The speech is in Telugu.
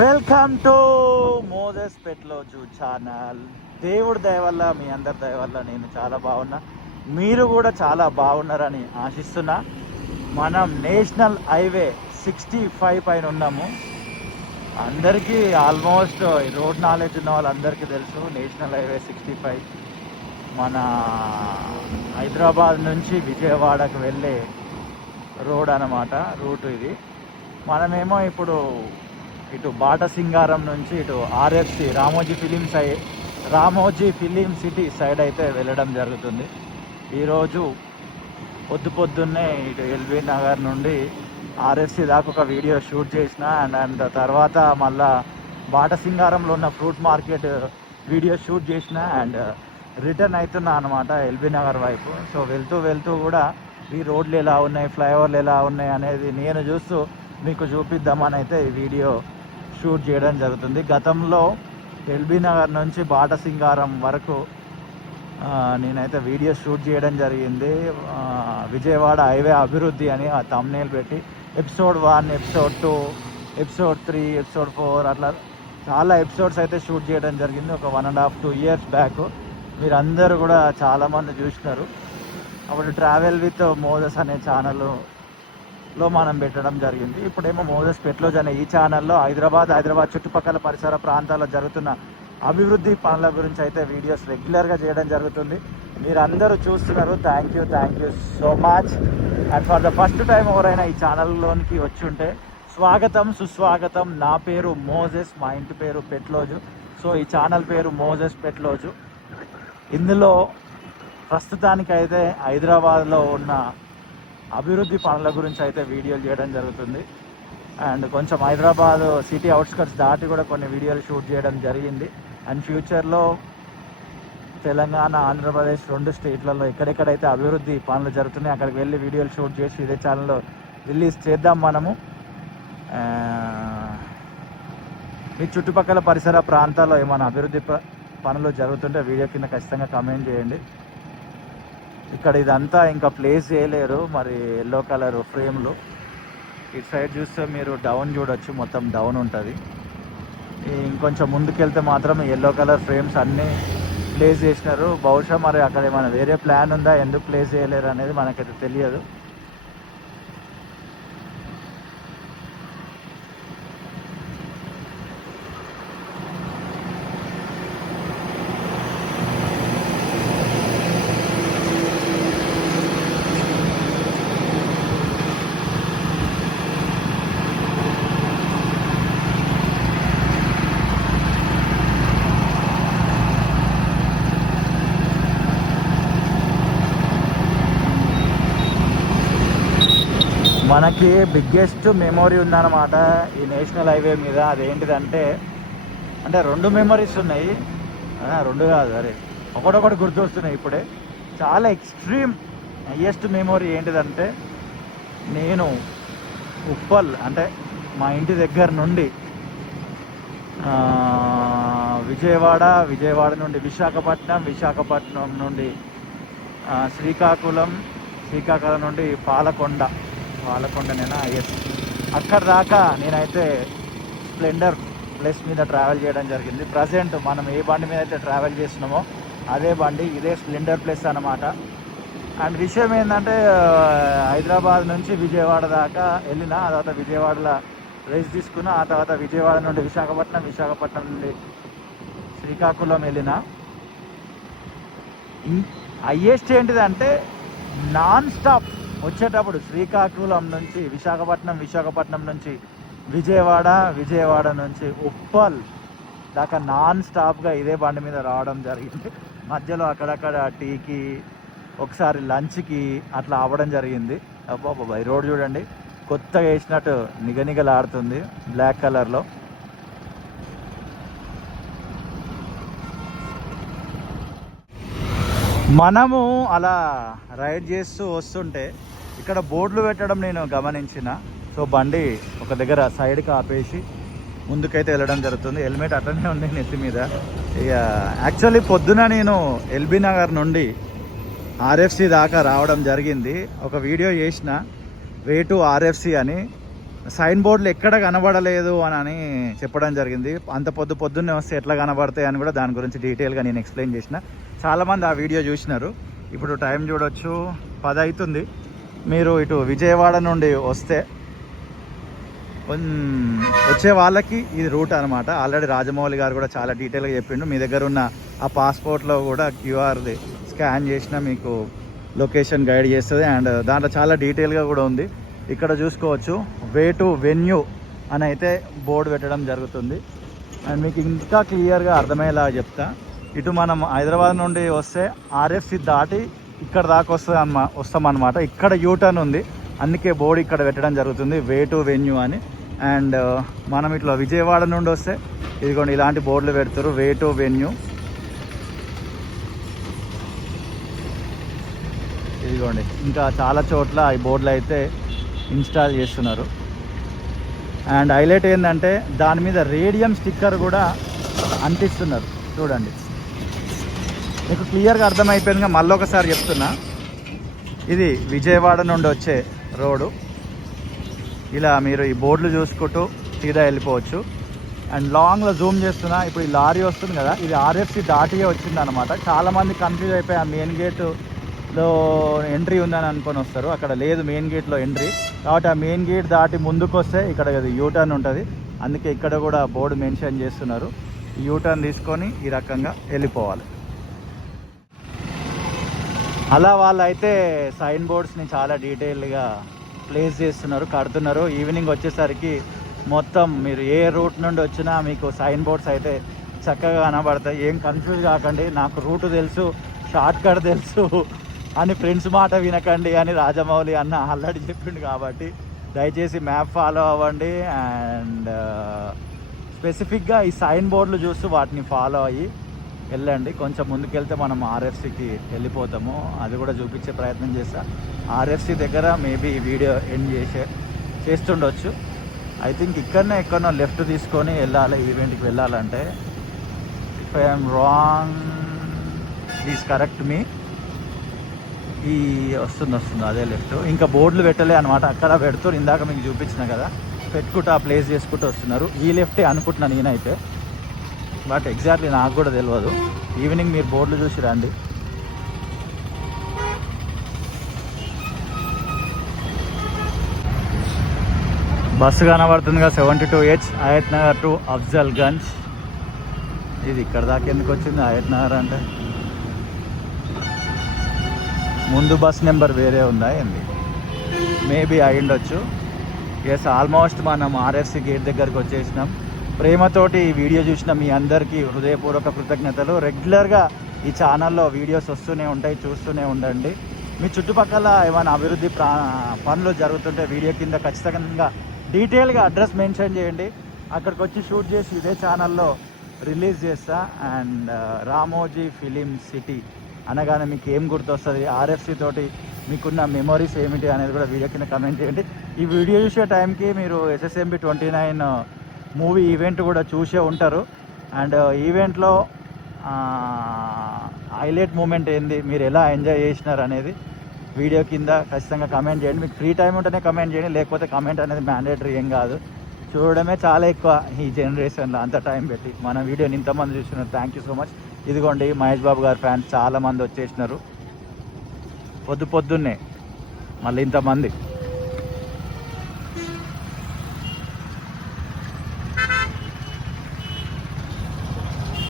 Welcome to Moses Petloju channel. దేవుడి దయ వల్ల మీ అందరి దయ వల్ల నేను చాలా బాగున్నా. మీరు కూడా చాలా బాగున్నారని ఆశిస్తున్నా. మనం నేషనల్ హైవే సిక్స్టీ ఫైవ్ పైన ఉన్నాము. అందరికీ ఆల్మోస్ట్ రోడ్ నాలెడ్జ్ ఉన్న వాళ్ళందరికీ తెలుసు నేషనల్ హైవే సిక్స్టీ ఫైవ్. మన హైదరాబాద్ నుంచి విజయవాడకు వెళ్ళే రోడ్ అన్నమాట రూట్ ఇది. మనమేమో ఇప్పుడు ఇటు బాట సింగారం నుంచి ఇటు ఆర్ఎఫ్సి రామోజీ ఫిలిం సై రామోజీ ఫిలిం సిటీ సైడ్ అయితే వెళ్ళడం జరుగుతుంది. ఈరోజు పొద్దు పొద్దున్నే ఇటు ఎల్బీ నగర్ నుండి ఆర్ఎఫ్సి దాకా ఒక వీడియో షూట్ చేసిన అండ్ అండ్ తర్వాత మళ్ళా బాట సింగారంలో ఉన్న ఫ్రూట్ మార్కెట్ వీడియో షూట్ చేసిన అండ్ రిటర్న్ అవుతున్నా అనమాట ఎల్బీ నగర్ వైపు. సో వెళ్తూ వెళ్తూ కూడా ఈ రోడ్లు ఎలా ఉన్నాయి ఫ్లైఓవర్లు ఎలా ఉన్నాయి అనేది నేను చూస్తూ మీకు చూపిద్దామని అయితే ఈ వీడియో షూట్ చేయడం జరుగుతుంది. గతంలో ఎల్బీ నగర్ నుంచి బాట సింగారం వరకు నేనైతే వీడియో షూట్ చేయడం జరిగింది. విజయవాడ హైవే అభివృద్ధి అని ఆ తమ్నేల్ పెట్టి episode one episode two episode three episode four అట్లా చాలా ఎపిసోడ్స్ అయితే షూట్ చేయడం జరిగింది. ఒక one and half two years back. మీరు అందరూ కూడా చాలామంది చూసినారు. అప్పుడు ట్రావెల్ విత్ మోజస్ అనే ఛానల్ లో మనం పెట్టడం జరిగింది. ఇప్పుడేమో మోజస్ పెట్లోజ్ అనే ఈ ఛానల్లో హైదరాబాద్ హైదరాబాద్ చుట్టుపక్కల పరిసర ప్రాంతాల్లో జరుగుతున్న అభివృద్ధి పనుల గురించి అయితే వీడియోస్ రెగ్యులర్గా చేయడం జరుగుతుంది. మీరందరూ చూస్తున్నారు. Thank you thank you so much and for the first time ఎవరైనా ఈ ఛానల్లోనికి వచ్చి ఉంటే స్వాగతం సుస్వాగతం. నా పేరు మోజెస్ మా ఇంటి పేరు పెట్లోజు. సో ఈ ఛానల్ పేరు మోజెస్ పెట్లోజు. ఇందులో ప్రస్తుతానికైతే హైదరాబాద్లో ఉన్న అభివృద్ధి పనుల గురించి అయితే వీడియోలు చేయడం జరుగుతుంది. అండ్ కొంచెం హైదరాబాద్ సిటీ అవుట్స్కట్స్ దాటి కూడా కొన్ని వీడియోలు షూట్ చేయడం జరిగింది. అండ్ ఫ్యూచర్లో తెలంగాణ ఆంధ్రప్రదేశ్ రెండు స్టేట్లలో ఎక్కడెక్కడైతే అభివృద్ధి పనులు జరుగుతున్నాయి అక్కడికి వెళ్ళి వీడియోలు షూట్ చేసి ఇదే ఛానల్లో రిలీజ్ చేద్దాం మనము. మీ చుట్టుపక్కల పరిసర ప్రాంతాల్లో ఏమైనా అభివృద్ధి ప- పనులు జరుగుతుంటే వీడియో కింద ఖచ్చితంగా కమెంట్ చేయండి. ఇక్కడ ఇదంతా ఇంకా ప్లేస్ చేయలేరు మరి ఎల్లో కలర్ ఫ్రేమ్లు ఇటు సైడ్ చూస్తే మీరు డౌన్ చూడొచ్చు మొత్తం డౌన్ ఉంటుంది. ఇంకొంచెం ముందుకెళ్తే మాత్రం ఎల్లో కలర్ ఫ్రేమ్స్ అన్నీ ప్లేస్ చేసినారు. బహుశా మరి అక్కడ ఏమైనా వేరే ప్లాన్ ఉందా ఎందుకు ప్లేస్ చేయలేరు అనేది మనకైతే తెలియదు. మనకి బిగ్గెస్ట్ మెమొరీ ఉందన్నమాట ఈ నేషనల్ హైవే మీద. అదేంటిదంటే అంటే రెండు మెమరీస్ ఉన్నాయి. రెండు కాదు అరే ఒకటొకటి గుర్తొస్తున్నాయి ఇప్పుడే. చాలా ఎక్స్ట్రీమ్ హయ్యెస్ట్ మెమొరీ ఏంటిదంటే నేను ఉప్పల్ అంటే మా ఇంటి దగ్గర నుండి విజయవాడ విజయవాడ నుండి విశాఖపట్నం విశాఖపట్నం నుండి శ్రీకాకుళం శ్రీకాకుళం నుండి పాలకొండ పాలకొండనేనా ఎస్ అక్కడ దాకా నేనైతే స్ప్లెండర్ ప్లస్ మీద ట్రావెల్ చేయడం జరిగింది. ప్రజెంట్ మనం ఏ బండి మీద అయితే ట్రావెల్ చేస్తున్నామో అదే బండి ఇదే స్ప్లెండర్ ప్లస్ అనమాట అండ్ విషయం ఏంటంటే హైదరాబాద్ నుంచి విజయవాడ దాకా వెళ్ళిన ఆ తర్వాత విజయవాడలో రెస్ట్ తీసుకున్నా ఆ తర్వాత విజయవాడ నుండి విశాఖపట్నం విశాఖపట్నం నుండి శ్రీకాకుళం వెళ్ళిన. హయ్యెస్ట్ ఏంటిదంటే నాన్ స్టాప్ వచ్చేటప్పుడు శ్రీకాకుళం నుంచి విశాఖపట్నం విశాఖపట్నం నుంచి విజయవాడ విజయవాడ నుంచి ఉప్పల్ దాకా నాన్ స్టాప్గా ఇదే బండి మీద రావడం జరిగింది. మధ్యలో అక్కడక్కడ టీకి ఒకసారి లంచ్కి అట్లా అవ్వడం జరిగింది. అబ్బా బై రోడ్ చూడండి. కొత్తగా వేసినట్టు నిగనిగలాడుతుంది బ్లాక్ కలర్లో. మనము అలా రైడ్ చేస్తూ వస్తుంటే ఇక్కడ బోర్డులు పెట్టడం నేను గమనించిన. సో బండి ఒక దగ్గర సైడ్కి ఆపేసి ముందుకైతే వెళ్ళడం జరుగుతుంది. హెల్మెట్ అట్లనే ఉంది నెత్తి మీద. ఇక యాక్చువల్లీ పొద్దున నేను ఎల్బీ నగర్ నుండి ఆర్ఎఫ్సి దాకా రావడం జరిగింది. ఒక వీడియో చేసిన వే టు ఆర్ఎఫ్సి అని. సైన్ బోర్డులు ఎక్కడ కనబడలేదు అని అని చెప్పడం జరిగింది. అంత పొద్దు పొద్దున్నే వస్తే ఎట్లా కనబడతాయి అని కూడా దాని గురించి డీటెయిల్గా నేను ఎక్స్ప్లెయిన్ చేసిన. చాలామంది ఆ వీడియో చూసినారు. ఇప్పుడు టైం చూడొచ్చు. పది అవుతుంది. మీరు ఇటు విజయవాడ నుండి వస్తే వచ్చే వాళ్ళకి ఇది రూట్ అనమాట ఆల్రెడీ రాజమౌళి గారు కూడా చాలా డీటెయిల్గా చెప్పిండు. మీ దగ్గర ఉన్న ఆ పాస్పోర్ట్లో కూడా క్యూఆర్ది స్కాన్ చేసిన మీకు లొకేషన్ గైడ్ చేస్తుంది. అండ్ దాంట్లో చాలా డీటెయిల్గా కూడా ఉంది. ఇక్కడ చూసుకోవచ్చు వే టు వెన్యూ అని అయితే బోర్డు పెట్టడం జరుగుతుంది. అండ్ మీకు ఇంకా క్లియర్గా అర్థమయ్యేలా చెప్తా. ఇటు మనం హైదరాబాద్ నుండి వస్తే ఆర్ఎఫ్సి దాటి ఇక్కడ దాకా వస్తుంది అన్నమా వస్తామన్నమాట. ఇక్కడ యూటర్న్ ఉంది. అందుకే బోర్డు ఇక్కడ పెట్టడం జరుగుతుంది వే టు వెన్యూ అని. అండ్ uh, మనం ఇట్లా విజయవాడ నుండి వస్తే ఇదిగోండి ఇలాంటి బోర్డులు పెడతారు వే టు వెన్యూ. ఇదిగోండి ఇంకా చాలా చోట్ల ఈ బోర్డులు అయితే ఇన్స్టాల్ చేస్తున్నారు. అండ్ హైలైట్ ఏంటంటే దాని మీద రేడియం స్టిక్కర్ కూడా అంటిస్తున్నారు. చూడండి. మీకు క్లియర్గా అర్థమైపోయిందిగా మళ్ళీ ఒకసారి చెప్తున్నా. ఇది విజయవాడ నుండి వచ్చే రోడ్డు. ఇలా మీరు ఈ బోర్డులు చూసుకుంటూ సీదా వెళ్ళిపోవచ్చు. అండ్ లాంగ్లో జూమ్ చేస్తున్నా ఇప్పుడు ఈ లారీ వస్తుంది కదా ఇది ఆర్ఎఫ్సి దాటిగా వచ్చింది అనమాట చాలామంది కన్ఫ్యూజ్ అయిపోయి ఆ మెయిన్ గేట్లో ఎంట్రీ ఉందని అనుకొని వస్తారు. అక్కడ లేదు మెయిన్ గేట్లో ఎంట్రీ కాబట్టి ఆ మెయిన్ గేట్ దాటి ముందుకు వస్తే ఇక్కడ యూటర్న్ ఉంటుంది. అందుకే ఇక్కడ కూడా బోర్డు మెన్షన్ చేస్తున్నారు. యూటర్న్ తీసుకొని ఈ రకంగా వెళ్ళిపోవాలి. అలా వాళ్ళు అయితే సైన్ బోర్డ్స్ని చాలా డీటెయిల్గా ప్లేస్ చేస్తున్నారు కడుతున్నారు. ఈవినింగ్ వచ్చేసరికి మొత్తం మీరు ఏ రూట్ నుండి వచ్చినా మీకు సైన్ బోర్డ్స్ అయితే చక్కగా కనబడతాయి. ఏం కన్ఫ్యూజ్ కాకండి నాకు రూట్ తెలుసు షార్ట్ కట్ తెలుసు అని ఫ్రెండ్స్ మాట వినకండి అని రాజమౌళి అన్న ఆల్రెడీ చెప్పిండు కాబట్టి దయచేసి మ్యాప్ ఫాలో అవ్వండి అండ్ స్పెసిఫిక్గా uh, ఈ సైన్ బోర్డులు చూస్తూ వాటిని ఫాలో అయ్యి వెళ్ళండి. కొంచెం ముందుకెళ్తే మనం ఆర్ఎఫ్సికి వెళ్ళిపోతాము. అది కూడా చూపించే ప్రయత్నం చేస్తా. ఆర్ఎఫ్సి దగ్గర మేబీ వీడియో ఎండ్ చేసే చేస్తుండొచ్చు. ఐ థింక్ ఇక్కడనే ఎక్కడో లెఫ్ట్ తీసుకొని వెళ్ళాలి ఈవెంట్కి వెళ్ళాలంటే. If I'm wrong please correct me ఈ వస్తుంది వస్తుంది అదే లెఫ్ట్ ఇంకా బోర్డులు పెట్టలే అనమాట అక్కడ పెడుతూ ఇందాక మీకు చూపించిన కదా. పెట్టుకుంటూ ఆ ప్లేస్ చేసుకుంటూ వస్తున్నారు. ఈ లెఫ్టే అనుకుంటున్నాను నేనైతే. బట్ ఎగ్జాక్ట్లీ నాకు కూడా తెలియదు ఈవినింగ్ మీరు బోర్డులు చూసి రండి. Bus కనబడుతుందిగా seventy two H Ayat Nagar to Afzal Ganj ఇది ఇక్కడ దాకా ఎందుకు వచ్చింది? ఆయత్ నగర్ అంటే? ముందు బస్ నెంబర్ వేరే ఉందా ఏంది? మేబీ అయ్యుండొచ్చు. ఎస్ ఆల్మోస్ట్ మనం ఆర్ఎఫ్సి గేట్ దగ్గరికి వచ్చేసినాం. ప్రేమతోటి ఈ వీడియో చూసిన మీ అందరికీ హృదయపూర్వక కృతజ్ఞతలు. రెగ్యులర్గా ఈ ఛానల్లో వీడియోస్ వస్తూనే ఉంటాయి చూస్తూనే ఉండండి. మీ చుట్టుపక్కల ఏమైనా అభివృద్ధి ప్రా పనులు జరుగుతుంటే వీడియో కింద ఖచ్చితంగా డీటెయిల్గా అడ్రస్ మెన్షన్ చేయండి. అక్కడికి వచ్చి షూట్ చేసి ఇదే ఛానల్లో రిలీజ్ చేస్తా. అండ్ రామోజీ ఫిలిం సిటీ అనగానే మీకు ఏం గుర్తొస్తుంది? ఆర్ఎఫ్సి తోటి మీకున్న మెమరీస్ ఏమిటి అనేది కూడా వీడియో కింద కమెంట్ చేయండి. ఈ వీడియో చూసే టైంకి మీరు SSMB twenty nine movie event కూడా చూసే ఉంటారు. అండ్ ఈవెంట్లో హైలైట్ మూమెంట్ ఏంది? మీరు ఎలా ఎంజాయ్ చేసినారు అనేది వీడియో కింద ఖచ్చితంగా కమెంట్ చేయండి. మీకు ఫ్రీ టైం ఉంటేనే కమెంట్ చేయండి లేకపోతే కమెంట్ అనేది మ్యాండేటరీ ఏం కాదు. చూడడమే చాలా ఎక్కువ ఈ జనరేషన్లో అంత టైం పెట్టి. మన వీడియోని ఇంతమంది చూస్తున్నారు. థ్యాంక్ యూ సో మచ్ ఇదిగోండి మహేష్ బాబు గారి ఫ్యాన్స్ చాలామంది వచ్చేసినారు. పొద్దు పొద్దున్నే మళ్ళీ ఇంతమంది.